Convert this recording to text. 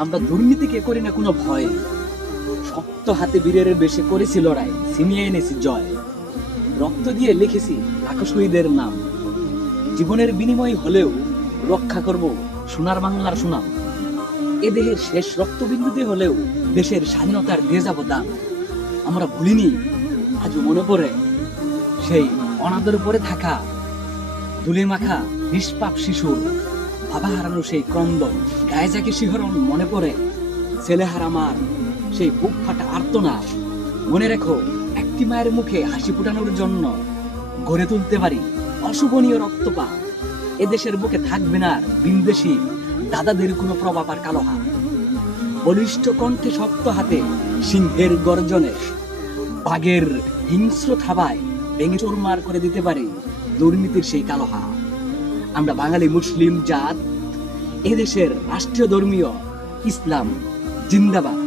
আমরা দুর্নীতিকে করি না কোনো ভয়, শক্ত হাতে বীরের বেশে করেছি লড়াই, ছিনিয়ে এনেছি জয়। রক্ত দিয়ে লিখেছি লাখো শহীদের নাম, জীবনের বিনিময় হলেও রক্ষা করব সোনার বাংলার সুনাম। এ দেহের শেষ রক্তবিন্দুতে হলেও দেশের স্বাধীনতার দিয়ে যাব দাম। আমরা ভুলিনি, আজও মনে পড়ে সেই অনাদর পরে থাকা ধুলে মাখা নিষ্পাপ শিশুর বাবা হারানো সেই ক্রন্দন, গায়ে জাগে শিহরণ মনে পড়ে ছেলেহারা মার সেই বুক ফাটা আর্তনাদ। মনে রেখো, একটি মায়ের মুখে হাসি ফুটানোর জন্য গড়ে তুলতে পারি অশুভনীয় রক্তপা। এদেশের বুকে থাকবে না আর বিন্দেশি দাদাদের কোনো প্রভাব আর কালো হাত। বলিষ্ঠ কণ্ঠে শক্ত হাতে সিংহের গর্জনে বাঘের হিংস্র থাবায় ভেঙে চুরমার করে দিতে পারি দুর্নীতির সেই কালো হাত। আমরা বাঙালি মুসলিম জাত, এদেশের রাষ্ট্রীয় ধর্মীয় ইসলাম জিন্দাবাদ।